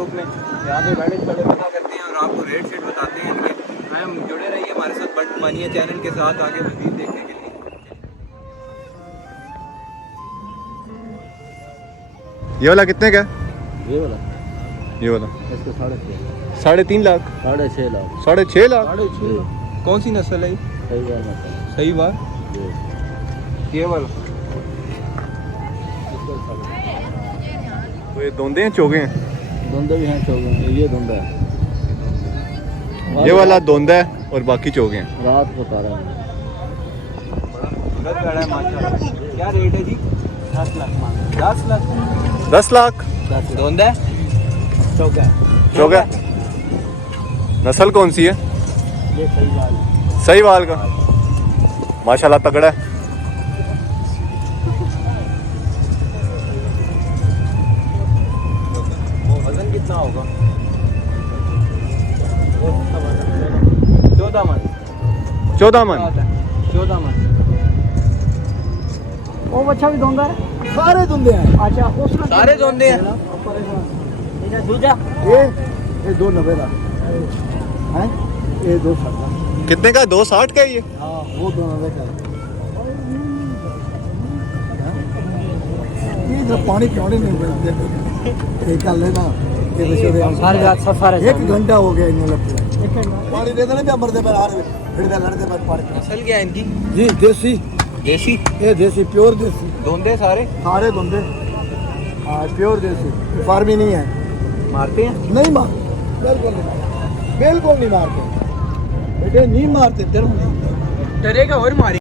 Shop में, यहाँ पे बैठे खड़े पता करते हैं और आपको रेट शेट बताते हैं इनके। हम जुड़े रहिए हमारे साथ बट मानिए चैनल के साथ आगे मज़ीद देखने के लिए। ये वाला कितने का है? ये वाला इसको 3.5 3.5 लाख 6.5 लाख 6.5 लाख। 6.5 लाख। कौन सी नस्ल है? सही बात है। सही बात। ये वाला तो ये दोंदे हैं चोगे हैं? धुंधे भी हैं, चौगे हैं। ये धुंधा है, ये वाला दोंदा है और बाकी चोगे हैं। रात को तारा है। बड़ा खूबसूरत गाड़ा है माशाल्लाह। क्या रेट है जी? 10 लाख 10 लाख। 10 लाख धोंदा है? चौका चोगा। नस्ल कौन सी है? ये सही बात है। सही वाल का माशाल्लाह तगड़ा है। वजन कितना होगा? 14 मन। 14 मन। 14 मन। वो बच्चा भी धुंधा है, सारे धुंधे हैं। अच्छा उसका सारे धोंदे हैं। दूजा ये 2.90 का है, ये 2.60 का। कितने का? 2.60 का है ये? हाँ वो 2.90 का है। ये तो पानी क्यों नहीं मिलते कर लेना। एक घंटा हो गया इन्होंने पानी दे देना, मरते पर लड़ते पर पानी। नस्ल क्या है इनकी? जी देसी, देसी। ये देसी प्योर देसी, धोंदे सारे सारे धुंधे। हाँ प्योर देसी, फार्मी नहीं है। मारते हैं? नहीं मारते, बिल्कुल नहीं मारते बेटे, नहीं मारते, डर नहीं। डरेगा और मारे।